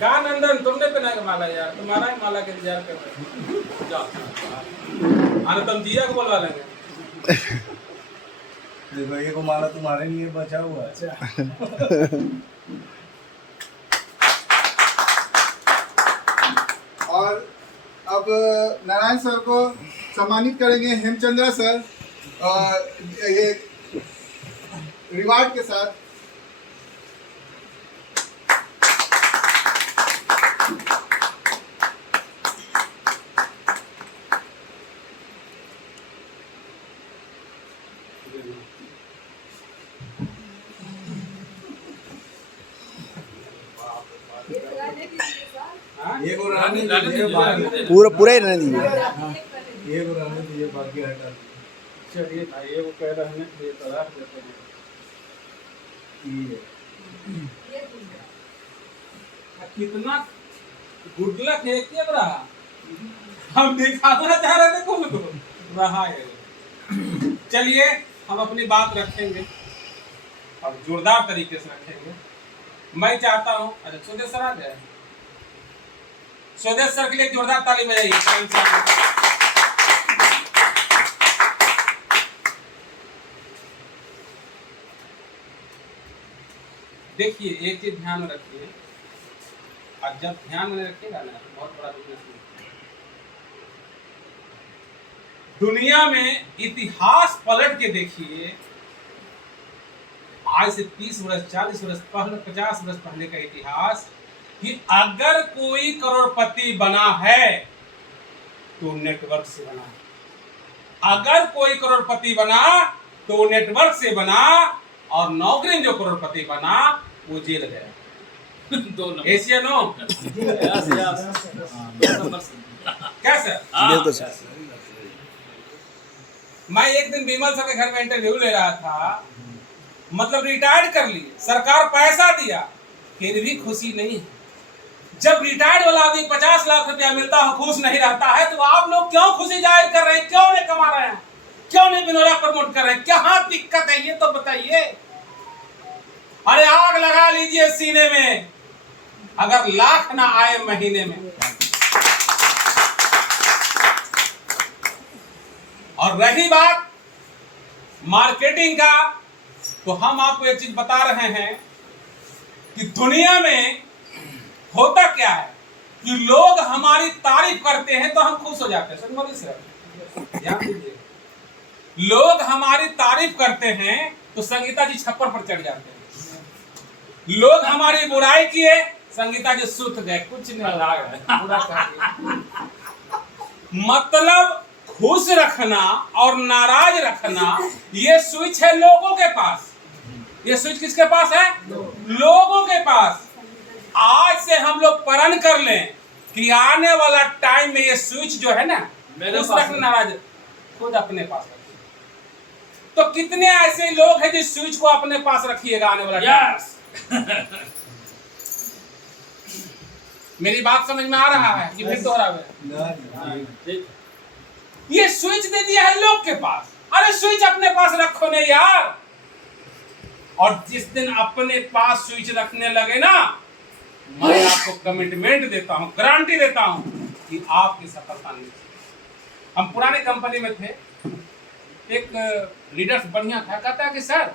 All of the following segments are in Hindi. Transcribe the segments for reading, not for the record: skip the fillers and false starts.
कहा नंदन तुमने पहना माला यार, तुम्हारा ही माला के इंतजार कर रहे जाओ। आने तुम जिया को बोलवा लेंगे। देखो ये को माला तुम्हारे लिए बचा हुआ है। और अब नारायण सर को सम्मानित करेंगे हेमचंद्रा सर ये रिवार्ड के साथ। ये को रहने दीजिए, पूरा ही रहने दीजिए। ये को रहने दीजिए, बाकी हटा दीजिए। चलिए भाई वो कह रहे हैं कि ये तो रख देते हैं। कितना गुडलक है क्या रहा, हम दिखाना चाह रहे थे कुल को रहा है। चलिए हम अपनी बात रखेंगे और जोरदार तरीके से रखेंगे। मैं चाहता हूँ, अच्छा स्वदेश सर आ जाए, स्वदेश सर के लिए जोरदार ताली बजाइए। देखिए एक चीज ध्यान में रखिए, और जब ध्यान में रखिएगा ना बहुत बड़ा बिजनेस है। दुनिया में इतिहास पलट के देखिए, आज से 30 वर्ष 40 वर्ष पहले 50 वर्ष पहले का इतिहास, कि अगर कोई करोड़पति बना है तो नेटवर्क से बना। अगर कोई करोड़पति बना तो नेटवर्क से बना, और नौकरी में जो करोड़पति बना वो जेल गया। एशिया नो क्या सर? मैं एक दिन विमल सर के घर में इंटरव्यू ले रहा था, मतलब रिटायर्ड कर लिए, सरकार पैसा दिया, फिर भी खुशी नहीं है। जब रिटायर्ड वाला आदमी 50 लाख रुपया मिलता हो खुश नहीं रहता है, तो आप लोग क्यों खुशी जाहिर कर रहे हैं? क्यों नहीं कमा रहे हैं? क्यों नहीं बिनोरा प्रमोट कर रहे हैं? क्या दिक्कत है ये तो बताइए। अरे आग लगा लीजिए सीने में, अगर लाख ना आए महीने में। और रही बात मार्केटिंग का, तो हम आपको एक चीज बता रहे हैं कि दुनिया में होता क्या है कि लोग हमारी तारीफ करते हैं तो हम खुश हो जाते हैं। सुन सर ध्यान दीजिए, लोग हमारी तारीफ करते हैं तो संगीता जी छप्पर पर चढ़ जाते हैं। लोग हमारी बुराई किए, संगीता जी सुत गए, कुछ नहीं बुरा कर। मतलब खुश रखना और नाराज रखना, ये स्विच है लोगों के पास। ये स्विच किसके पास है? लोगों के पास। आज से हम लोग प्रण कर लें कि आने वाला टाइम में ये स्विच जो है ना, खुश रखना नाराज खुद अपने पास रखिए। तो कितने ऐसे लोग हैं जिस स्विच को अपने पास रखिएगा आने वाला टाइम? मेरी बात समझ में आ रहा है कि फिर दोहरा है? ये स्विच दे दिया है लोग के पास। अरे स्विच अपने पास रखो नहीं यार। और जिस दिन अपने पास स्विच रखने लगे ना, मैं आपको कमिटमेंट देता हूं, गारंटी देता हूं कि आपकी सफलता नहीं। हम पुराने कंपनी में थे, एक लीडर बढ़िया था, कहता है कि सर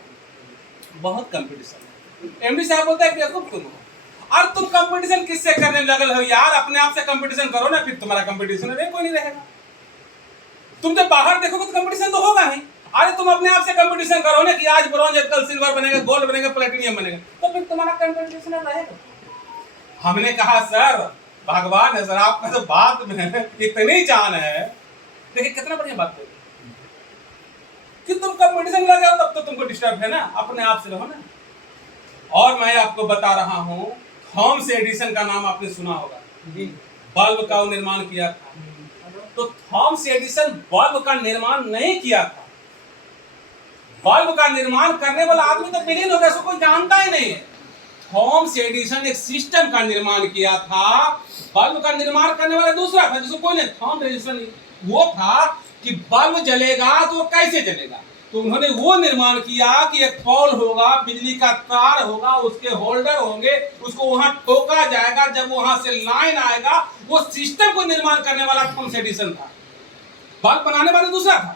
बहुत कंपटीशन है। एमडी साहब बोलता है कि तुम हो, और तुम कंपटीशन किससे करने लगल हो यार? अपने आप से कंपटीशन करो ना, फिर तुम्हारा कंपटीशन है कोई नहीं रहेगा। तुम जब बाहर देखोगे तो कंपटीशन तो होगा ही। अरे तुम अपने आप से कंपटीशन करो ना कि आज ब्रॉन्ज कल सिल्वर बनेगा, गोल्ड बनेगा, प्लेटिनियम बनेगा, तो फिर तुम्हारा कंपटीशन रहेगा। हमने कहा सर भगवान है सर, आपका तो बात में इतनी जान है। देखिए कितना बढ़िया बात है कि तुम कंपटीशन लगे हो, तब तो तुमको डिस्टर्ब है ना, अपने आप से रहो ना। और मैं आपको बता रहा हूँ, थॉमस एडिसन का नाम आपने सुना होगा, बल्ब का निर्माण किया था। तो थॉमस एडिसन बल्ब का निर्माण नहीं किया था। बल्ब का निर्माण करने वाला आदमी तो बिलियन हो गया, उसको कोई जानता ही नहीं है। थॉमस एडिसन एक सिस्टम का निर्माण किया था। बल्ब का निर्माण करने वाला दूसरा था जिसको कोई नहीं। थॉमस एडिसन वो था कि बल्ब जलेगा तो कैसे जलेगा, तो उन्होंने वो निर्माण किया कि एक पोल होगा, बिजली का तार होगा, उसके होल्डर होंगे, उसको वहां ठोका जाएगा, जब वहां से लाइन आएगा। वो सिस्टम को निर्माण करने वाला थॉमस एडिसन था, बल्ब बनाने वाला दूसरा था।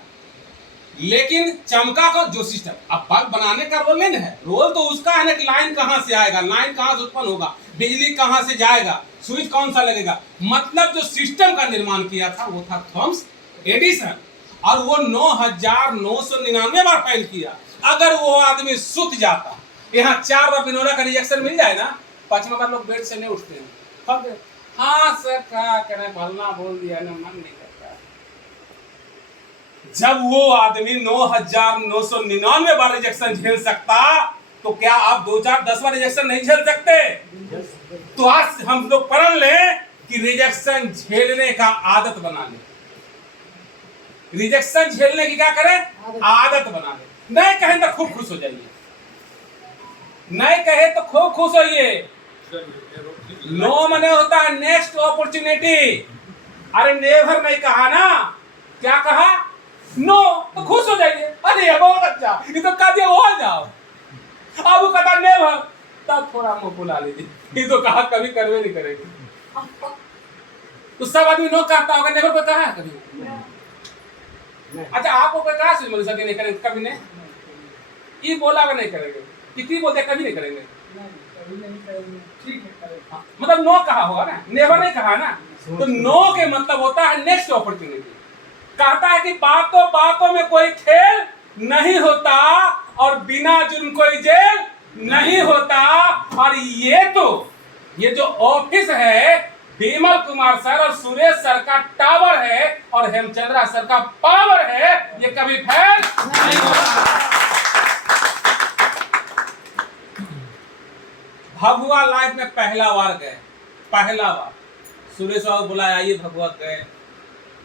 लेकिन चमका का जो सिस्टम, अब बल्ब बनाने का रोल नहीं है, रोल तो उसका है ना कि लाइन कहां से आएगा, लाइन कहां से उत्पन्न होगा, बिजली कहां से जाएगा, स्विच कौन सा लगेगा, मतलब जो सिस्टम का निर्माण किया था वो था थॉमस एडिसन। और वो 9,999 बार फेल किया। अगर वो आदमी सुत जाता, यहाँ 4 बार बिनोरा का रिएक्शन मिल जाए ना, 5वां बार लोग बेड से नहीं उठते हैं। हाँ सर क्या करें, भलना बोल दिया ना, मन नहीं करता। जब वो आदमी 9,999 बार रिजेक्शन झेल सकता, तो क्या आप 2, 4, 10 बार रिजेक्शन नहीं झेल सकते? तो आज हम लोग पढ़ लें कि रिजेक्शन झेलने का आदत बना ले। रिजेक्शन झेलने की क्या करें? आदत बना ले। नहीं कहें तो खूब खुश हो जाइए, नहीं कहे तो खूब खुश होइए। नो मने होता है नेक्स्ट अपॉर्चुनिटी। अरे नेवर नहीं कहा ना, क्या कहा? नो, तो खुश हो जाइए। अरे ये बहुत अच्छा, ये तो कह दिया हो जाओ। अब वो कहता नेवर, तब थोड़ा मुंह फुला लीजिए, ये तो कहा कभी करवे नहीं करेंगे। तो सब आदमी नो कहता होगा, नेवर को कहा कभी? अच्छा आपको कोई कहा सुन बोल सके नहीं करेंगे कभी? नहीं, ये बोला नहीं करेंगे, कितनी बोलते कभी नहीं करेंगे, ठीक है। मतलब नो कहा होगा ना, नेवर नहीं कहा ना। तो नो के मतलब होता है नेक्स्ट अपॉर्चुनिटी। कहता है कि बातों बातों में कोई खेल नहीं होता और बिना जुर्म कोई जेल नहीं होता। और ये जो ऑफिस है विमल कुमार सर और सुरेश सर का टावर है और हेमचंद्रा सर का पावर है, ये कभी फेल नहीं होता। भभुआ लाइफ में पहला बार गए, पहला बार सुरेश बाबू बुलाया, आइए भभुआ गए।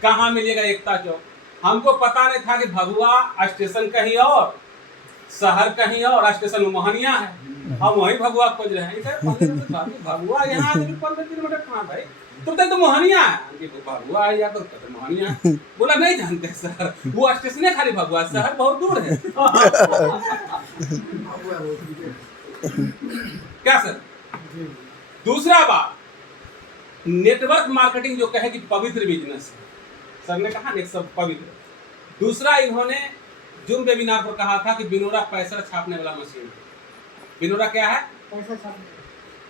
कहाँ मिलेगा? एकता चौक। हमको पता नहीं था कि भभुआ स्टेशन कहीं और, शहर कहीं और, स्टेशन मोहनिया है। हम वही भभुआ खोज रहे हैं। भभुआ यहाँ 15 किलोमीटर कहाँ भाई, तुम तो मोहनिया है। भभुआ है या तो मोहनिया। बोला नहीं जानते सर, वो स्टेशन है खाली, भभुआ शहर बहुत दूर है। क्या सर? दूसरा बात, नेटवर्क मार्केटिंग जो कहे कि पवित्र बिजनेस है, सर ने कहा सब पवित्र। दूसरा इन्होंने जूम वेबिनार पर कहा था कि बिनोरा पैसा छापने वाला मशीन है। बिनोरा क्या है?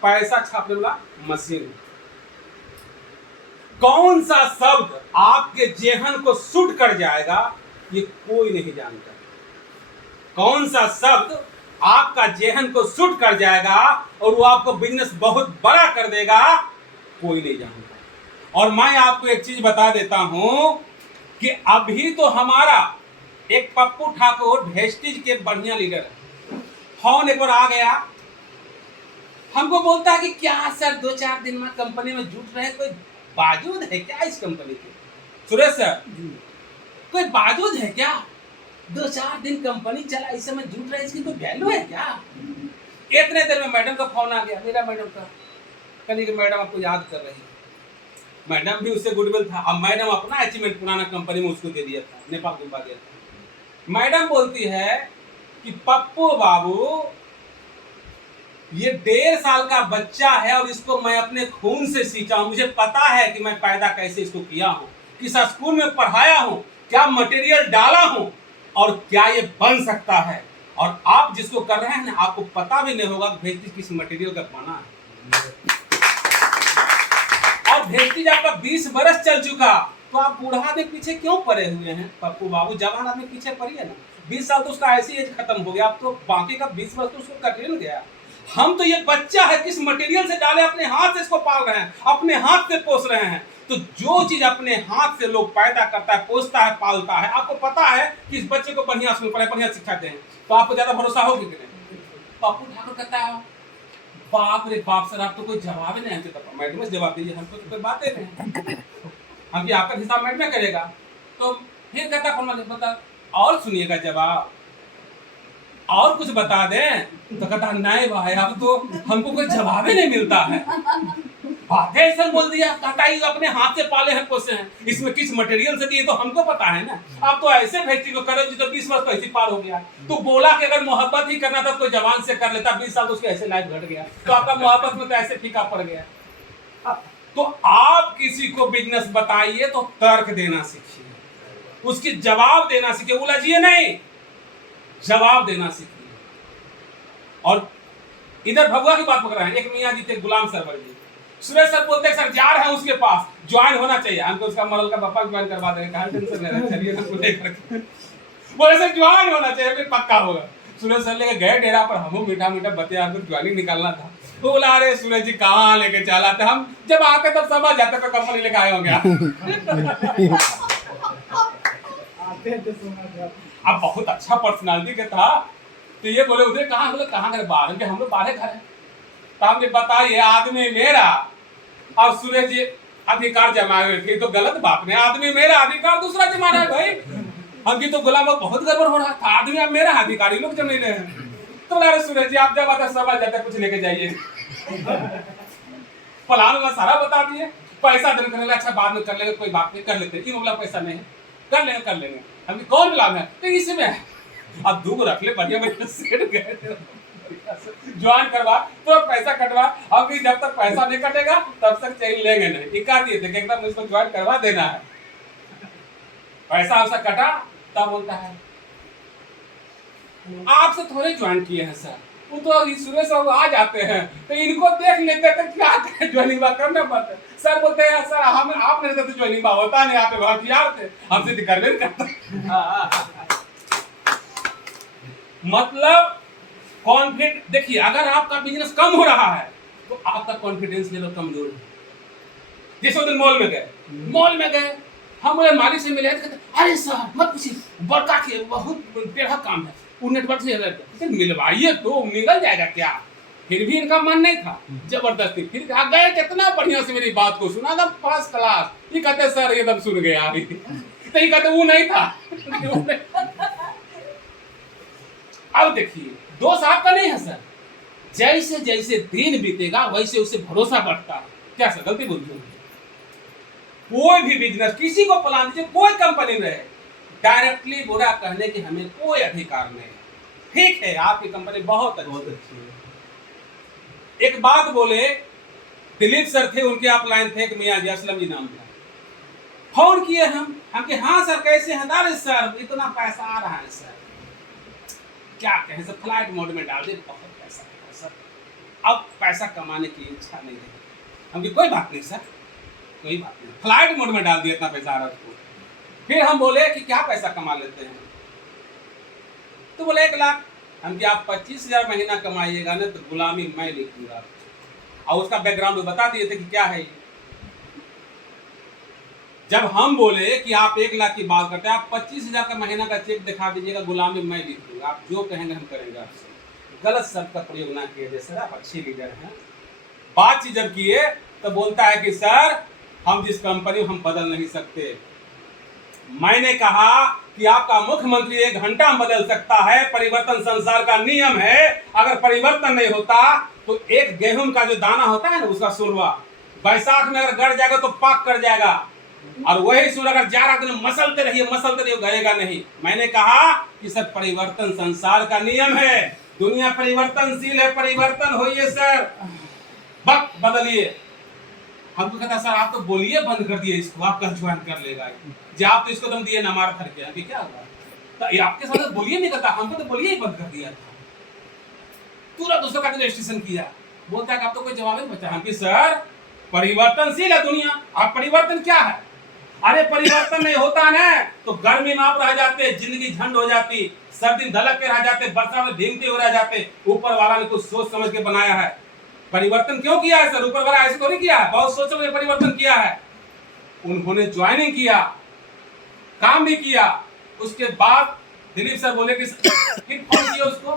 पैसा छापने वाला मशीन। कौन सा शब्द आपके जेहन को सूट कर जाएगा ये कोई नहीं जानता। कौन सा शब्द आपका जेहन को सूट कर जाएगा और वो आपको बिजनेस बहुत बड़ा कर देगा, कोई नहीं जानता। और मैं आपको एक चीज बता देता हूं कि अभी तो हमारा एक पप्पू ठाकुर वेस्टिज के बढ़िया लीडर है, फोन एक बार आ गया, हमको बोलता है कि क्या सर 2-4 दिन में कंपनी में जुट रहे, कोई बाजूद है क्या इस कंपनी के? सुरेश सर कोई बाजूद है क्या? 2-4 दिन कंपनी चला, इस समय जुट रहे, इसकी कोई वैल्यू है क्या? इतने देर में मैडम का फोन आ गया, मेरा मैडम का, कल कि मैडम आपको याद कर रही है। मैडम भी उससे गुडविल था। अब मैडम अपना अचीवमेंट पुराना कंपनी में उसको दे दिया था, नेपाल घुमा दिया था। मैडम बोलती है कि पप्पू बाबू ये 1.5 साल का बच्चा है और इसको मैं अपने खून से सींचा हूं। मुझे पता है कि मैं पैदा कैसे इसको किया हूं, किस स्कूल में पढ़ाया हूं, क्या मटेरियल डाला हूं और क्या ये बन सकता है। और आप जिसको कर रहे हैं ना, आपको पता भी नहीं होगा कि भेस्टिज किस मटेरियल का बना है। और भेस्टिज आपका 20 बरस चल चुका, तो आप बूढ़ा आदमी पीछे क्यों पड़े हुए हैं? पप्पू बाबू जवान आदमी पीछे पड़िए ना। 20 साल तो उसका ऐसी एज खत्म हो गया, अब तो बाकी का 20 वर्ष तो उसको कट नहीं गया। हम तो ये बच्चा है, किस मटेरियल से डाले, अपने हाथ से इसको पाल रहे हैं, अपने हाथ से पोस रहे हैं। तो जो चीज अपने हाथ से लोग पैदा करता है, पोसता है, पालता है, आपको पता है कि इस बच्चे को बढ़िया स्कूल पढ़ाए, बढ़िया शिक्षा दें, तो आपको ज्यादा भरोसा होगी कि नहीं? पप्पू ठाकुर कहता है बाप रे बाप सर, आप तो कोई जवाब ही नहीं देते। मैडम से जवाब दीजिए, हमको तो कोई बातें नहीं, हम भी आपका हिसाब मैडम करेगा। तो फिर कहता कौन बता और सुनिएगा जवाब, और कुछ बता दें, तो कहता नहीं भाई अब तो हमको कोई जवाब ही नहीं मिलता है। बातें ऐसा बोल दिया, कहता है अपने हाथ से पाले हैं पोसे हैं, इसमें किस मटेरियल से दिए तो हमको पता है ना। आप तो ऐसे फैक्ट्री को करो तो 20 वर्ष तो ऐसे पार हो गया। तो बोला कि अगर मोहब्बत ही करना था तो जवान से कर लेता, 20 साल तो उसके ऐसे लाइफ घट गया, तो आपका मोहब्बत में तो ऐसे फीका पड़ गया। तो आप किसी को बिजनेस बताइए तो तर्क देना सीखिए, उसकी जवाब देना सीखिए, उलझिए नहीं, जवाब देना सीखिए। और इधर भगवा की बात पकड़ रहे हैं, एक मियाँ जी थे गुलाम सरवर जी, सुरेश सर बोलते सर जा रहे हैं उसके पास, ज्वाइन होना चाहिए हमको, उसका मरल का पापा ज्वाइन करवा देंगे, कहाँ टेंशन ले रहे हैं, चलिए हमको लेकर बोले सर ज्वाइन होना चाहिए, फिर पक्का होगा। सुरेश सर लेके गए डेरा पर, हमको मीठा मीठा बतिया, हमको ज्वाइनिंग निकालना था। तो बोला अरे सूरज जी कहाँ लेके चला था, हम जब आते तब समझ जाते तो कंपनी लेके आए होंगे। अब बहुत अच्छा पर्सनालिटी के था, तो ये बोले उधर कहाँ, बोले कहाँ घर, बाहर के, हम लोग बाहर घर है। तो हमने बताइए आदमी मेरा और सुरेश जी अधिकार जमाए हुए थे, तो गलत बात नहीं, आदमी मेरा अधिकार दूसरा जमा रहा है भाई, हमकी तो गुलाम बहुत गड़बड़ हो रहा था, आदमी अब मेरा अधिकारी लोग जमीन है। तो अरे सुरेश जी आप जब आता समझ जाते कुछ लेके जाइए। प्लान वाला सारा बता दिए, पैसा देने करने, अच्छा बाद में कर लेंगे, कोई बात नहीं, कर लेते, इन बोला पैसा नहीं है, कर लेंगे हम, कौन गुलाम है तो इसमें है। अब दूर रख ले बढ़िया, मैं सेट गए ज्वाइन करवा तो पैसा कटवा, अब जब तक पैसा नहीं कटेगा तब तक चेन लेंगे नहीं, इक्का दिए थे एकदम इसको ज्वाइन करवा देना है। पैसा उसका कटा तब बोलता है आपसे थोड़े ज्वाइन किए हैं सर, वो तो सुरेश बाबू आ जाते हैं तो इनको देख लेते थे क्या ज्वाइनिंग बात करना पड़ता है। सर बोलते हैं सर हम आप नहीं तो ज्वाइनिंग बात होता नहीं, आप हथियार थे, हमसे तो करवे नहीं करता। मतलब कॉन्फिडेंस, देखिए अगर आपका बिजनेस कम हो रहा है तो आपका कॉन्फिडेंस लेवल कमजोर है। जैसे दिन मॉल में गए हम बोले मालिक से मिले, अरे सर मत पूछिए, बड़का के बहुत टेढ़ा काम है, वो नेटवर्क से मिलवाइए तो निकल जाएगा क्या। फिर भी इनका मन नहीं था, जबरदस्ती फिर गए, कितना बढ़िया से मेरी बात को सुना, एकदम फर्स्ट क्लास। ये कहते सर एकदम सुन गया, तो ये कहते वो नहीं था। अब देखिए दोष आपका नहीं है सर, जैसे जैसे दिन बीतेगा वैसे उसे भरोसा बढ़ता है। क्या सर गलती बोलते हो? कोई भी बिजनेस किसी को प्लान दीजिए, कोई कंपनी रहे, डायरेक्टली बुरा कहने की हमें कोई अधिकार नहीं। ठीक है आपकी कंपनी बहुत अच्छी है। एक बात बोले, दिलीप सर थे, उनके अपलाइन थे, एक मियाँ जी असलम जी नाम था, फोन किए हम कि हाँ सर कैसे हैं, अरे सर इतना पैसा आ रहा है सर, क्या कहें सर, फ्लाइट मोड में डाल दे, बहुत पैसा है सर, अब पैसा कमाने की इच्छा नहीं है। हम कोई बात नहीं सर, कोई बात नहीं, फ्लाइट मोड में डाल दिया, इतना पैसा आ रहा है। फिर हम बोले कि क्या पैसा कमा लेते हैं, तो बोले 1 लाख। हम कि आप 25,000 महीना कमाइएगा ना तो गुलामी मैं लिखूंगा, और उसका बैकग्राउंड बता दिए थे कि क्या है। जब हम बोले कि आप 1 लाख की बात करते हैं, आप 25,000 का महीना का चेक दिखा दीजिएगा, गुलामी मैं लिखूंगा, आप जो कहेंगे हम करेंगे आपसे। गलत शब्द का प्रयोग ना किए, जैसे आप अच्छे लीडर हैं। बातचीत जब किए तो बोलता है कि सर हम जिस कंपनी हम बदल नहीं सकते। मैंने कहा कि आपका मुख्यमंत्री 1 घंटा में बदल सकता है, परिवर्तन संसार का नियम है। अगर परिवर्तन नहीं होता तो एक गेहूं का जो दाना होता है ना, उसका सुरवा बैसाख में अगर गड़ जाएगा तो पाक कर जाएगा, और वही सूर्य अगर 11 दिन मसलते रहिए गलेगा नहीं। मैंने कहा कि सर परिवर्तन संसार का नियम है, दुनिया परिवर्तनशील है, परिवर्तन होइए सर, वक्त बदलिए। हमको कहता सर आप तो बोलिए बंद कर दिए इसको, आपका ज्वाइन कर लेगा जी, आप तो इसको दम दिए ना मार कर के, क्या होगा, तो ये आपके साथ बोलिए नहीं करता, हमको तो बोलिए ही बंद कर दिया था, पूरा दूसरा का रजिस्ट्रेशन किया। बोलता है कि आप तो कोई जवाब नहीं बचा। हम कि सर परिवर्तनशील है दुनिया, आप परिवर्तन क्या है, अरे परिवर्तन नहीं होता ना तो गर्मी में आप रह जाते, जिंदगी झंड हो जाती, सर्दी धलक के रह जाते, बरसात में भीगते हुए रह जाते। ऊपर वाला ने कुछ सोच समझ के बनाया है। परिवर्तन क्यों किया है सर, ऊपर वाला ऐसे तो नहीं किया है, बहुत सोच समझ के परिवर्तन किया है। उन्होंने ज्वाइनिंग किया, काम भी किया। उसके बाद दिलीप सर बोले कि फिर फोन किया उसको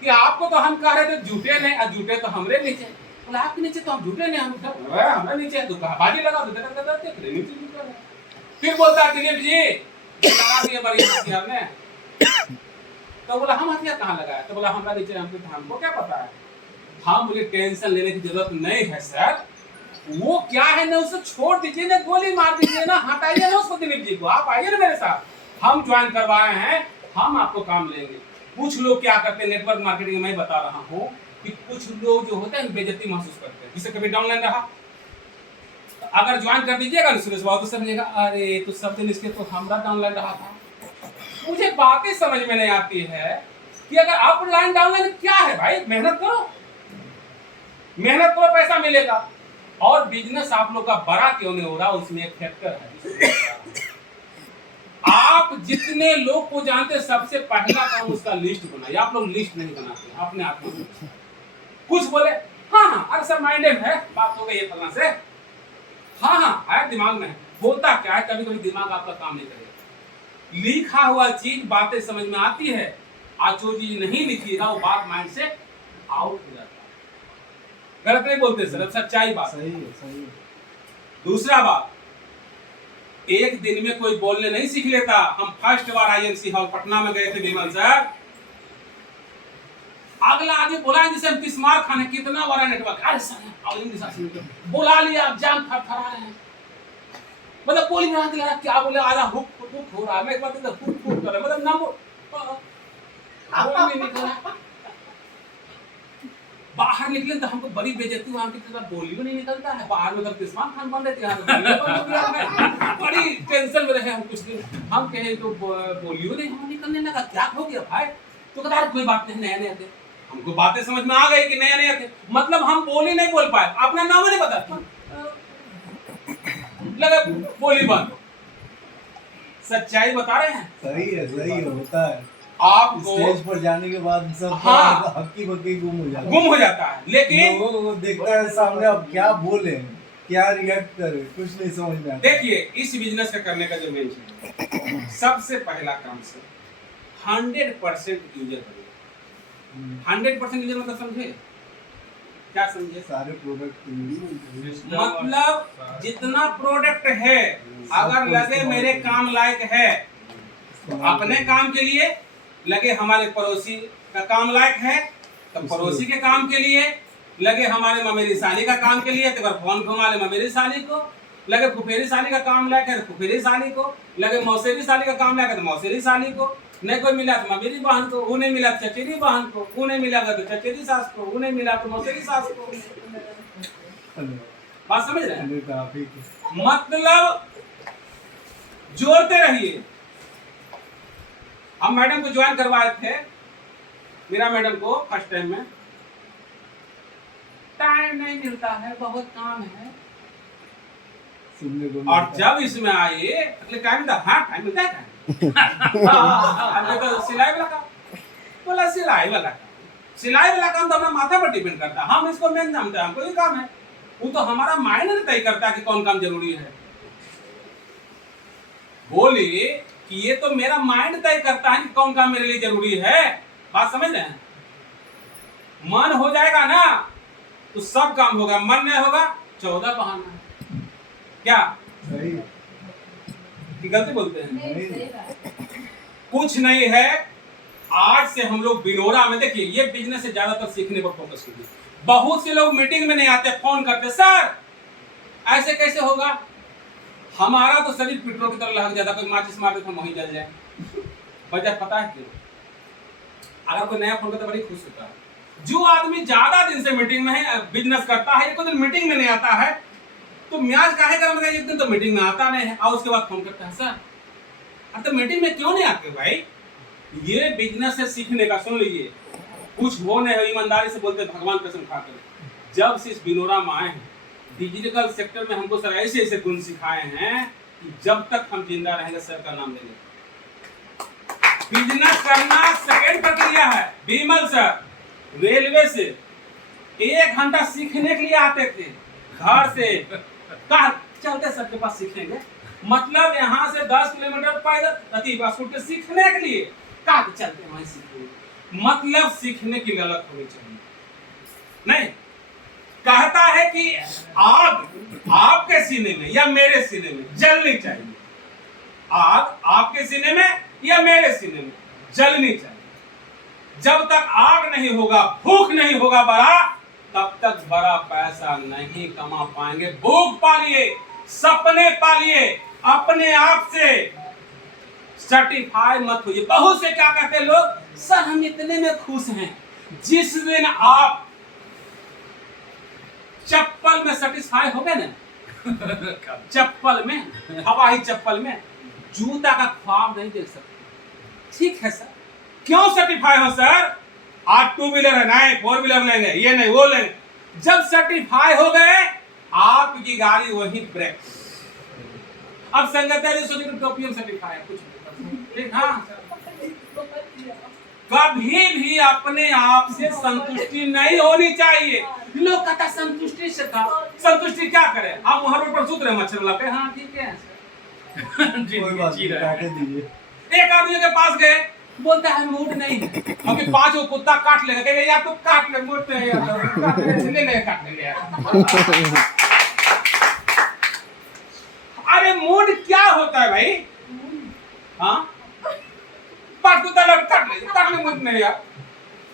कि आपको तो हम कह रहे थे झूठे नहीं, और झूठे तो हमरे नीचे, बोला आपके नीचे तो हम झूठे नहीं, हम हमारे नीचे है, तो बाजी लगा नीचे। फिर बोलता है दिलीप जी लगा दिए बड़ी हथियार ने, तो बोला हम हथियार कहाँ लगाया, तो बोला हमारा नीचे, हमको क्या पता है। हम बोले टेंशन लेने की जरूरत नहीं है सर, वो क्या है ना, उसे छोड़ दीजिए ना, गोली मार दीजिए ना, हटाइए ना उसको दिलीप जी को, आप आइए ना मेरे साथ, हम ज्वाइन करवाए हैं, हम आपको काम लेंगे। कुछ लोग क्या करते हैं नेटवर्क मार्केटिंग, मैं बता रहा हूँ कि कुछ लोग जो होते हैं बेइज्जती महसूस करते हैं, जिसे कभी डाउनलाइन रहा, तो अगर ज्वाइन कर दीजिएगा ना सुरेश बाबू, तो समझेगा अरे तो सब दिन इसके तो हमारा डाउनलाइन रहा था। मुझे बातें समझ में नहीं आती है कि अगर अपलाइन डाउनलाइन क्या है भाई, मेहनत करो, मेहनत करो, पैसा मिलेगा। और बिजनेस आप लोग का बड़ा क्यों नहीं हो रहा, उसमें एक फैक्टर है। आप जितने लोग को जानते हैं, सबसे पहला काम उसका लिस्ट बनाइए। आप लोग लिस्ट नहीं बनाते अपने आप में, कुछ बोले हाँ हाँ अरे सर माइंडेड है, बात हो गई है फलना से, हाँ हाँ है दिमाग में, होता क्या है कभी कभी दिमाग आपका काम नहीं करेगा। लिखा हुआ चीज बातें समझ में आती है, आज जो चीज नहीं लिखिएगा वो बात माइंड से आउट हो जाता है। गलत नहीं बोलते सर, सच्चाई बात। सही है, सही है। दूसरा बात, एक दिन में कोई बोलने नहीं सीख लेता। हम फर्स्ट बार आईएमसी हॉल पटना में गए थे विमल सर, अगला आदमी बोला जिसे हम किस मार खाने, कितना बड़ा नेटवर्क, अरे सर बोला लिया, आप जान थरथरा रहे हैं, मतलब बोली में लगा क्या बोले, आधा हुक हुक हो रहा है, मैं एक बार हुक हुक कर रहा, मतलब ना बोल नहीं निकला। बाहर निकले तो हमको बड़ी बेइज्जती, वहां की तरह बोली भी नहीं निकलता है, बाहर में तो किस्मान खान बन रहते हैं, बड़ी टेंशन में रहे हम कुछ दिन। हम कहे तो बोलियो नहीं हम निकलने लगा, क्या हो गया भाई, तो कहता है कोई बात नहीं, नए नए थे। हमको बातें समझ में आ गई कि नए नए थे, मतलब हम बोली नहीं बोल पाए, अपना नाम नहीं बता लगा बोली बंद। सच्चाई बता रहे हैं, सही है, सही है, होता है। आपको स्टेज पर जाने के बाद सब हाँ, हक्की बक्की गुम हो जाता है, लेकिन लोगों को देखता है सामने अब क्या बोले, क्या रिएक्ट करे, कुछ नहीं समझ में आता। देखिए इस बिजनेस का करने का जो मेन चीज, सबसे पहला काम से 100% यूजर बनिए। 100% यूजर मतलब समझे, क्या समझे? सारे प्रोडक्ट मतलब जितना प्रोडक्ट है, अगर लगे मेरे काम लायक है, अपने काम के लिए लगे, हमारे पड़ोसी का काम लायक है तो पड़ोसी के काम के लिए लगे, हमारे ममेरी साली का काम के लिए तो फोन घुमा ले ममेरी साली को, लगे फुफेरी साली का काम लायक है तो फुफेरी साली को, लगे मौसेरी साली का काम लायक है तो मौसेरी साली को, नहीं कोई मिला तो ममेरी बहन को, वो नहीं मिला तो चचेरी बहन को, वो नहीं मिला तो चचेरी सास को, वो नहीं मिला तो मौसेरी सास को। बात समझ रहे हैं? मतलब जोड़ते रहिए। हम मैडम को ज्वाइन करवाए थे, मेरा मैडम को फर्स्ट टाइम में, टाइम नहीं मिलता है, बहुत काम है, और जब इसमें आए अगले टाइम हाँ टाइम मिलता है, तो सिलाई वाला काम, बोला सिलाई वाला काम, सिलाई वाला काम तो अपना माथा पर डिपेंड करता है, हम इसको मेन जानते हैं, हमको ये काम है, वो तो हमारा माइंड तय करता है कि कौन काम जरूरी है। बोलिए कि ये तो मेरा माइंड तय करता है कि कौन काम मेरे लिए जरूरी है। बात समझ रहे हैं? मन हो जाएगा ना तो सब काम होगा, मन नहीं होगा 14 बहाना। क्या सही कि गलती बोलते हैं? कुछ नहीं है। आज से हम लोग बिनोरा में, देखिए ये बिजनेस से ज्यादातर सीखने पर फोकस कीजिए। बहुत से लोग मीटिंग में नहीं आते, फोन करते, सर ऐसे कैसे होगा, हमारा तो शरीर पेट्रोल की तरह लग जाता, कोई माचिस मार देता वहीं जल जाए। वजह पता है क्यों? अगर कोई नया फोन करता बड़ी खुश होता है। जो आदमी ज्यादा दिन से मीटिंग में है, बिजनेस करता है, एक दिन मीटिंग में नहीं आता है तो म्याज काहे गरम रहेगा, एक दिन तो मीटिंग में आता नहीं है और उसके बाद फोन करता है, सर अब तो मीटिंग में क्यों नहीं आते भाई? ये बिजनेस है सीखने का, सुन लीजिए, कुछ वो नहीं है, ईमानदारी से बोलते भगवान कसम खाकर। जब से इस बिनोरा में आए हैं, डिजिटल सेक्टर में हमको सर ऐसे ऐसे गुण सिखाए हैं कि जब तक हम जिंदा रहेंगे सर का नाम लेंगे। बिजनेस करना सेकंड प्रक्रिया है। विमल सर रेलवे से 1 घंटा सीखने के लिए आते थे, घर से कहा चलते सर के पास सीखेंगे, मतलब यहाँ से 10 किलोमीटर पैदल स्कूटर सीखने के लिए कहा चलते वहीं सीखेंगे। मतलब सीखने की ललक होनी चाहिए। नहीं कहता है कि आग आपके सीने में या मेरे सीने में जलनी चाहिए, आग आपके सीने में या मेरे सीने में जलनी चाहिए। जब तक आग नहीं होगा, भूख नहीं होगा बड़ा, तब तक बड़ा पैसा नहीं कमा पाएंगे। भूख पालिए, सपने पालिए, अपने आप से सर्टिफाई मत होइए। बहुत से क्या कहते हैं लोग, सर हम इतने में खुश हैं। जिस दिन आप चप्पल में सेटिस्फाई हो गए ना, चप्पल में, हवाई चप्पल में, जूता का ख्वाब नहीं देख सकते। ठीक है सर, क्यों सर्टिफाई हो सर? आज 2 व्हीलर है, नहीं 4 व्हीलर लेंगे, ये नहीं वो लेंगे। जब सर्टिफाई हो गए आपकी गाड़ी वही ब्रेक। अब संगत है जो सोचे टोपियम सर्टिफाई है कुछ ठीक। हाँ, कभी भी अपने आप से संतुष्टि नहीं होनी चाहिए। लोग कहता संतुष्टि से का संतुष्टि क्या करे? आप वहां रोड पर सूत रहे मच्छर लगे, हाँ ठीक है कोई बात नहीं, काटे दीजिए। एक आदमी के पास गए, बोलता है मूड नहीं है, अभी 5 को कुत्ता काट लेगा, कहेगा यार तो काट ले, मूड नहीं है यार, ले ले काट ले यार। अरे मूड क्या होता है भाई? हाँ, 5 कुत्ता काट ले, मूड नहीं यार।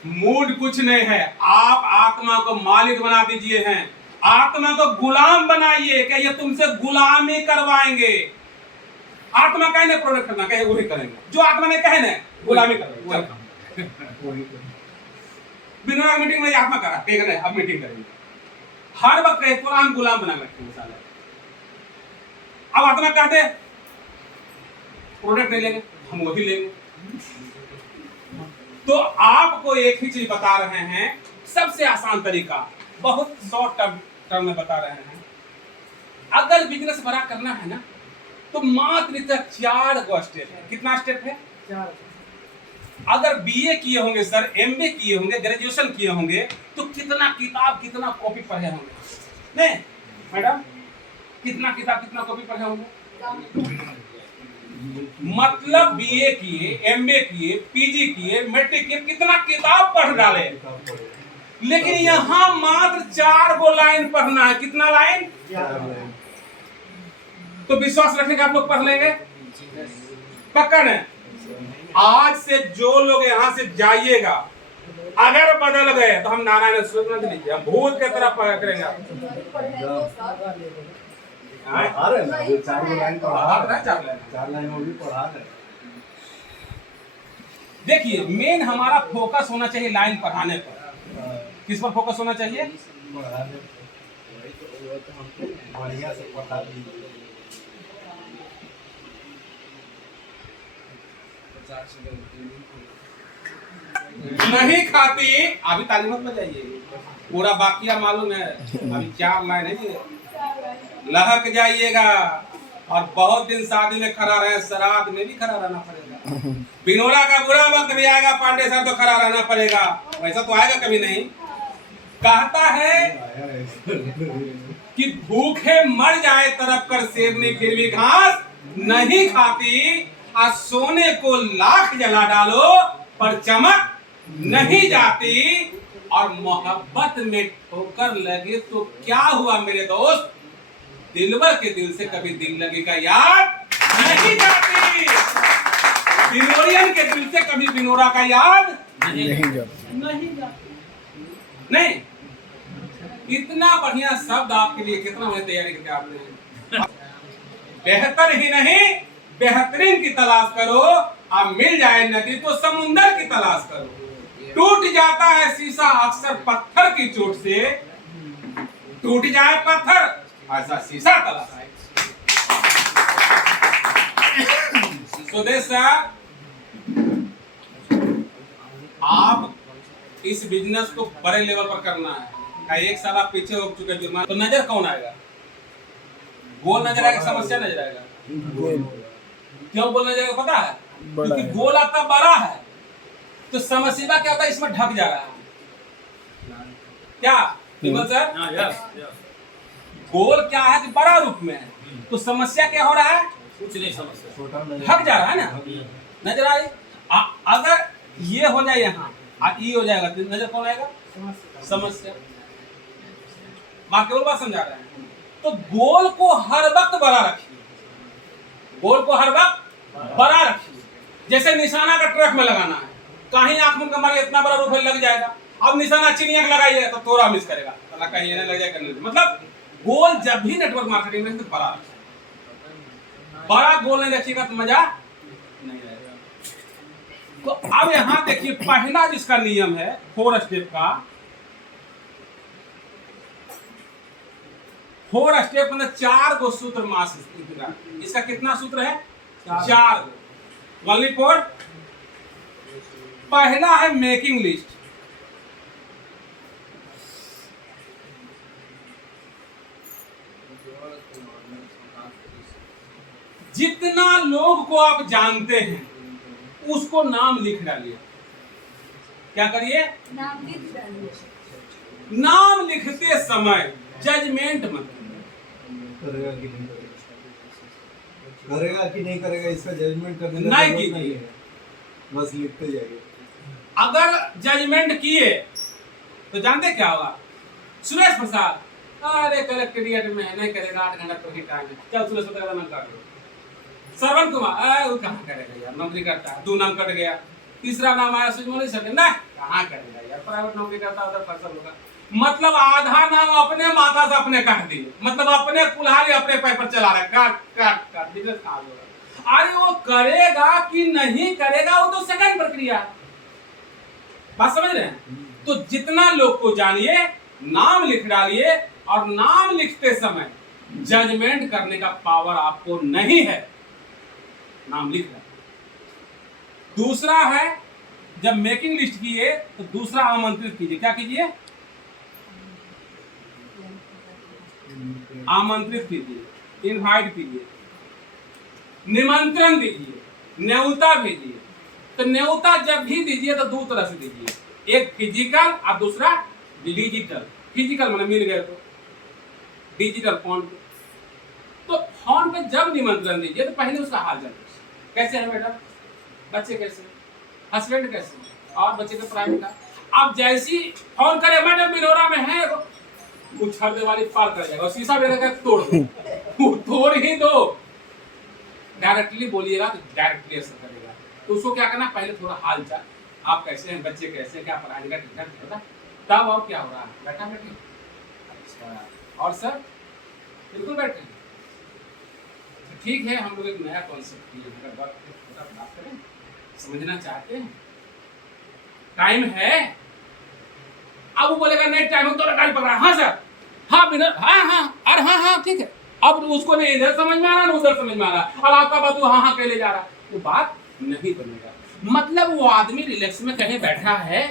मूड कुछ नहीं है, आप आत्मा को मालिक बना दीजिए हैं, आत्मा को गुलाम बनाइए कि ये तुमसे गुलामी करवाएंगे। आत्मा कहने प्रोडक्ट करना कहे वही करेंगे, जो आत्मा ने कहे ना गुलामी करेंगे। बिना मीटिंग में आत्मा करा ठीक है, अब मीटिंग करेंगे हर वक्त कहे कुरान गुलाम बना रखेंगे साले। अब आत्मा कहते प्रोडक्ट नहीं लेंगे, हम वही लेंगे। तो आपको एक ही चीज बता रहे हैं, सबसे आसान तरीका, बहुत शॉर्ट टर्म में बता रहे हैं। अगर बिजनेस बड़ा करना है ना तो मात्र 4 गो स्टेप है। कितना स्टेप है? 4। अगर बीए किए होंगे सर, एमबीए किए होंगे, ग्रेजुएशन किए होंगे, तो कितना किताब कितना कॉपी पढ़े होंगे? नहीं मैडम, कितना किताब कितना कॉपी पढ़े होंगे? मतलब बीए किए, एमबीए किए, पीजी किए, मैट्रिक किए, कितना किताब पढ़ डाले, लेकिन यहाँ मात्र 4 गो लाइन पढ़ना है। कितना लाइन? 4 लाइन। तो विश्वास रखने का आप लोग पढ़ लेंगे पक्का है। आज से जो लोग यहाँ से जाइएगा, अगर बदल गए तो हम नारायण सूत्र लीजिए, हम भूत के तरह करेंगे। पढ़ा रहे ना, 4 लाइन पढ़ा रहे, 4 लाइन वो भी पढ़ा रहे। देखिए मेन हमारा फोकस होना चाहिए लाइन पढ़ाने पर। किस पर फोकस होना चाहिए? बढ़िया से पढ़ा दीजिए। नहीं खाती अभी ताली मत बजाइए, पूरा बाकिया मालूम है, अभी 4 लाइन है जी। लहक जाइएगा और बहुत दिन शादी में खड़ा रहे, श्राद्ध में भी खड़ा रहना पड़ेगा। बिनोरा का बुरा वक्त भी आएगा, पांडे सर तो खड़ा रहना पड़ेगा, वैसा तो आएगा कभी नहीं। कहता है कि भूखे मर जाए तरफ कर शेरनी फिर भी घास नहीं खाती, आज सोने को लाख जला डालो पर चमक नहीं जाती, और मोहब्बत में ठोकर लगे तो क्या हुआ मेरे दोस्त, दिलवर के दिल से कभी दिल लगेगा याद नहीं जाती, बिनोरियन के दिल से कभी बिनोरा का याद नहीं जाती। नहीं, इतना बढ़िया शब्द आपके लिए कितना मैंने तैयारी करके आपने बेहतर ही नहीं बेहतरीन की तलाश करो, अब मिल जाए नदी तो समुंदर की तलाश करो। टूट जाता है शीशा अक्सर पत्थर की चोट से, टूट जाए पत्थर ऐसा शीशा तलाश है। सुदेश सर, आप इस बिजनेस को बड़े लेवल पर करना है, 1 साल आप पीछे हो चुके जुर्माना, तो नजर कौन आएगा? गोल नजर आएगा, समस्या नजर आएगा। क्यों गोल नजर आएगा पता है? क्योंकि गोल आपका बड़ा है, तो समस्या क्या होता है, इसमें ढक जा रहा है। क्या विमल सर? गोल क्या है कि बड़ा रूप में है, तो समस्या क्या हो रहा है? कुछ नहीं, समस्या ढक जा रहा है ना, नजर आई। अगर ये हो जाए यहाँ ई हो जाएगा तो नजर कौन आएगा? समस्या। बात केवल बात समझा रहे हैं। तो गोल को हर वक्त बड़ा रखिए, गोल को हर वक्त बड़ा रखिए। जैसे निशाना का ट्रक में लगाना है, कहीं आंख में कमारी इतना बड़ा रूप लग जाएगा, अब निशाना चिनिया का लगाइए तो थोड़ा मिस करेगा, तो कहीं ये लग जाए करने। मतलब गोल जब भी नेटवर्क मार्केटिंग में तो बड़ा गोल नहीं रखिएगा तो मजा नहीं आएगा। तो अब यहां देखिए पहला जिसका नियम है 4 स्टेप का, 4 स्टेप मतलब 4 गो सूत्र मास का। इसका कितना सूत्र है? 4 गो। ओनली 4। पहला है मेकिंग लिस्ट। जितना लोग को आप जानते हैं उसको नाम लिख डालिए। क्या करिए? नाम लिख डालिए। नाम लिखते समय जजमेंट मत करेगा कि नहीं करेगा, कि नहीं करेगा इसका जजमेंट करने का नहीं जरूरत कीजिए। नहीं है, बस लिखते जाइए। अगर जजमेंट किए तो जानते क्या होगा? सुरेश प्रसाद, अरे कलेक्ट्रेट में है, नहीं करेगा, 8 घंटा तो ही टाइम है, चल सुरेश प्रसाद का नाम काट दो। श्रवण कुमार, वो कहाँ करेगा यार, नौकरी करता है, 2 नाम कट गया। तीसरा नाम आया सुजमोनी सर, ना कहाँ करेगा यार, प्राइवेट नौकरी करता, उधर फसल होगा। मतलब आधा नाम अपने माथा से अपने काट दिए, मतलब अपने कुल्हाड़ी अपने पैर पर चला रहा, काट काट काट, बिजनेस खा होगा। अरे वो करेगा कि नहीं करेगा वो तो सेकंड प्रक्रिया है। बात समझ रहे हैं? तो जितना लोग को जानिए, नाम लिख डालिए, और नाम लिखते समय जजमेंट करने का पावर आपको नहीं है, नाम लिख रहा। दूसरा है, जब मेकिंग लिस्ट कीजिए तो दूसरा आमंत्रित कीजिए। क्या कीजिए? आमंत्रित कीजिए, इनवाइट कीजिए, निमंत्रण दीजिए, न्योता भेजिए। तो न्योता जब भी दीजिए तो 2 तरह से दीजिए, एक फिजिकल और दूसरा डिजिटल। फिजिकल मतलब मिल गए, तो डिजिटल फोन पे। तो फोन पे जब निमंत्रण दीजिए तो पहले उसका हाल चाल कैसे है मैडम, बच्चे कैसे, हस्बैंड कैसे, और बच्चे के प्राइवेट का। अब जैसी फोन करे मैडम बिनौरा में है, उछाल दे वाली पार कर जाएगा, और शीशा भी रहेगा तोड़ दो, तोड़ ही दो। डायरेक्टली बोलिएगा तो डायरेक्टली असर करेगा। तो उसको क्या करना, पहले थोड़ा हाल चाल, आप कैसे हैं, बच्चे कैसे हैं, क्या पढ़ाई का ठीक ठाक होता, तब और क्या हो रहा है, बैठा बैठे, अच्छा, और सर बिल्कुल बैठे, ठीक है। हम लोग एक नया कॉन्सेप्ट किए, बात करें, समझना चाहते हैं, टाइम है। अब वो बोलेगा नहीं टाइम है, तो गाड़ी पकड़ा, हाँ सर, हाँ बिना, हाँ हाँ, अरे हाँ हाँ ठीक है। अब उसको नहीं इधर समझ में आ रहा, ना उधर समझ में आ रहा, और आपका बात वो हाँ हाँ कहले जा रहा, वो बात नहीं बनेगा। मतलब वो आदमी रिलैक्स में कहीं बैठा है,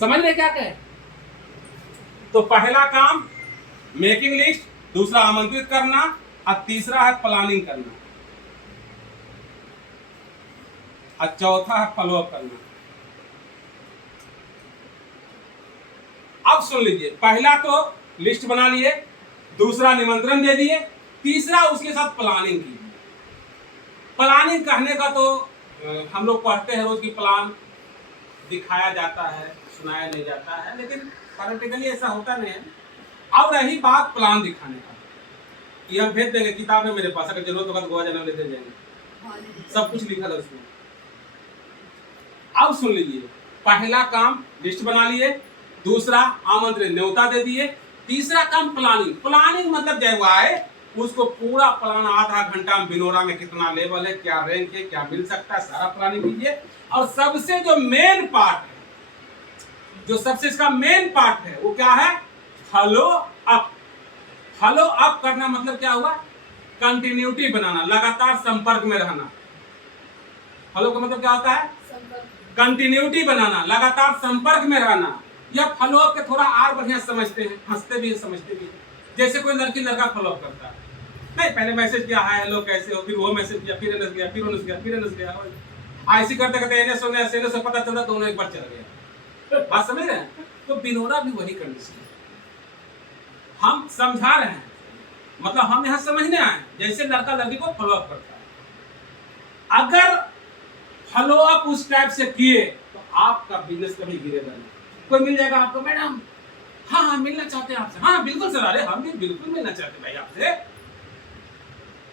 समझ रहे क्या कहे? तो पहला काम मेकिंग लिस्ट, दूसरा आमंत्रित करना, और तीसरा है प्लानिंग करना, और चौथा है फॉलो अप करना। अब सुन लीजिए, पहला तो लिस्ट बना लिए, दूसरा निमंत्रण दे दिए, तीसरा उसके साथ प्लानिंग कीजिए। प्लानिंग कहने का तो हम लोग पढ़ते हैं रोज की, प्लान दिखाया जाता है, सुनाया नहीं जाता है, लेकिन प्रैक्टिकली ऐसा होता नहीं है। अब रही बात प्लान दिखाने का, ये हम भेज देंगे, किताब है मेरे पास, अगर जरूरत होगा तो गोवा जाने लेते जाएंगे, सब कुछ लिखा है उसमें। अब सुन लीजिए, पहला काम लिस्ट बना लिए, दूसरा आमंत्रित न्योता दे दिए, तीसरा काम प्लानिंग। प्लानिंग मतलब जब वो आए उसको पूरा प्लान, आधा घंटा में बिनौरा में कितना लेवल है, क्या रैंक है, क्या मिल सकता है, सारा प्लानिंग कीजिए। और सबसे जो मेन पार्ट है, जो सबसे इसका मेन पार्ट है, वो क्या है? Follow up. फॉलो अप करना मतलब क्या हुआ? कंटिन्यूटी बनाना, लगातार संपर्क में रहना। फॉलो का मतलब क्या होता है? कंटिन्यूटी बनाना, लगातार संपर्क में रहना। या फॉलो अप के थोड़ा और बढ़िया समझते हैं, हंसते भी हैं, समझते भी हैं। जैसे कोई लड़की लड़का फॉलो अप करता है, नहीं पहले मैसेज किया, हाय हेलो कैसे हो, फिर वो मैसेज किया, फिर एनएस गया, फिर ओनएस गया, फिर एनएस गया, ऐसे करते करते एनएस हो गया, एनएस पता चला दोनों एक बार चल गया। बात समझ रहे हैं? तो बिनौरा भी वही कंडीशन है, हम समझा रहे हैं, मतलब हम यहाँ समझने आए, जैसे लड़का लड़की को फॉलो अप करता है। अगर फॉलो अप उस टाइप से किए तो आपका बिजनेस कभी गिरेगा नहीं। कोई मिल जाएगा आपको, मैडम हाँ हाँ मिलना चाहते हैं आपसे, हाँ बिल्कुल सर, अरे हम भी बिल्कुल मिलना चाहते भाई आपसे,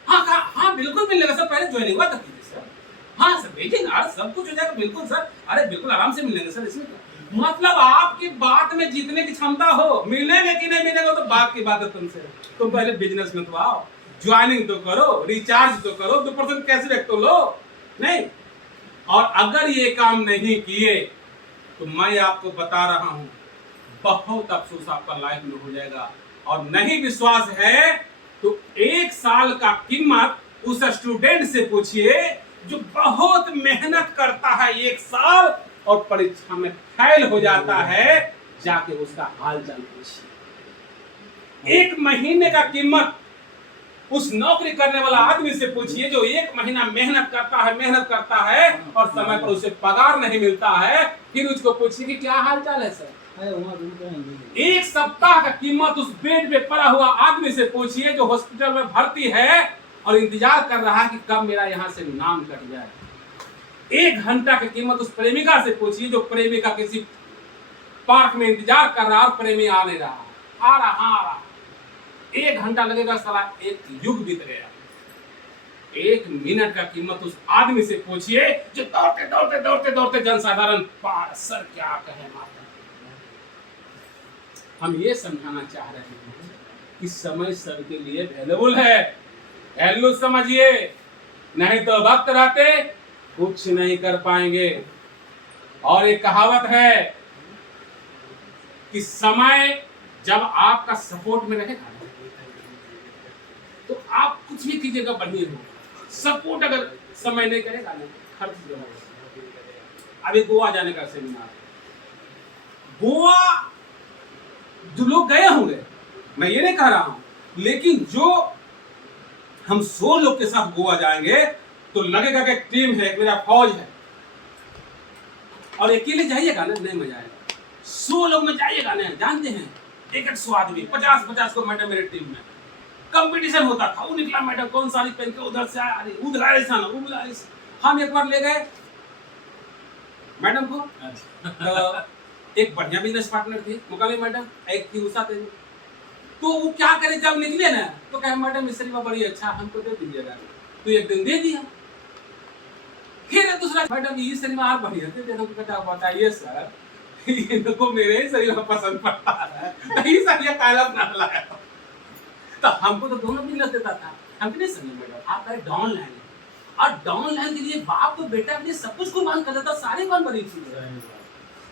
हाँ हाँ बिल्कुल मिलेगा सर, पहले ज्वाइनिंग हुआ तब कीजिए सर, हाँ सर वेटिंग, अरे सब कुछ हो जाएगा, बिल्कुल सर, अरे बिल्कुल आराम से मिलेंगे सर, इसमें मतलब आपकी बात में जीतने की क्षमता हो, मिलेंगे कि नहीं मिलेंगे तो बात की बात है तुमसे। तुम पहले बिजनेस में तो आओ, ज्वाइनिंग तो करो, रिचार्ज तो करो, 2% कैशबैक तो लो, नहीं। और अगर ये काम नहीं किए तो मैं आपको बता रहा हूं बहुत अफसोस आपका लाइफ में हो जाएगा। और नहीं विश्वास है तो 1 साल का कीमत उस स्टूडेंट से पूछिए जो बहुत मेहनत करता है 1 साल और परीक्षा में फेल हो जाता है, जाके उसका हाल चाल पूछिए। 1 महीने का कीमत उस नौकरी करने वाला आदमी से पूछिए जो 1 महीना मेहनत करता है और समय पर उसे पगार नहीं मिलता है, फिर उसको पूछिए कि क्या हाल चाल है सर। 1 सप्ताह का कीमत उस बेड पे पड़ा हुआ आदमी से पूछिए जो हॉस्पिटल में भर्ती है और इंतजार कर रहा है कि कब मेरा यहाँ से नाम कट जाए। 1 घंटा की कीमत उस प्रेमिका से पूछिए जो प्रेमिका किसी पार्क में इंतजार कर रहा और प्रेमी आ नहीं रहा, आ रहा 1 घंटा लगेगा, साला 1 युग बीत गया। 1 मिनट का कीमत उस आदमी से पूछिए जो दौड़ते जनसाधारण पार। सर क्या कहे माता, हम ये समझाना चाह रहे हैं कि समय सबके लिए वैल्यूबल है, वैल्यू समझिए, नहीं तो वक्त रहते कुछ नहीं कर पाएंगे। और एक कहावत है कि समय जब आपका सपोर्ट में रहेगा तो आप कुछ भी कीजिएगा बढ़िया हो। सपोर्ट अगर समय नहीं करेगा ना, खर्च जो है। अभी गोवा जाने का सेमिनार, गोवा जो लोग गए होंगे, मैं ये नहीं कह रहा हूं, लेकिन जो हम 100 लोग के साथ गोवा जाएंगे तो लगेगा कि टीम है, मेरा फौज है। और अकेले जाइएगा ना, नहीं मजा आएगा। 100 लोग में जाइएगा ना, जानते हैं 100 आदमी, 50 को मैडम मेरे टीम में कंपटीशन होता था। वो निकला मैडम कौन साड़ी पहन के उधर से आया, अरे उधर ऐसा ना उधर ऐसा। हम एक बार ले गए मैडम को, तो एक बढ़िया बिजनेस पार्टनर थी मुकाली मैडम, एक थी उषा देवी। तो वो क्या करे जब निकले ना तो कहे मैडम मिश्री बड़ी अच्छा, हमको दे दीजिएगा। तो एक दिन दे दिया, फिर दूसरा मैडम ये शनिवार बढ़िया थे, देखो बेटा बताइए सर इनको मेरे ही शरीर में पसंद पड़ता है, ये सब ये काला बना लाया। तो हमको तो दोनों बिजनेस देता था, हम नहीं समझे मैडम आप कहे डाउन लाइन, और डाउन लाइन के लिए बाप को बेटा के लिए सब कुछ कुर्बान कर देता, सारी कौन बनी थी।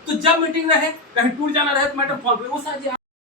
तो जब मीटिंग रहे, कहीं टूर जाना रहे तो मैडम फोन पे वो सारी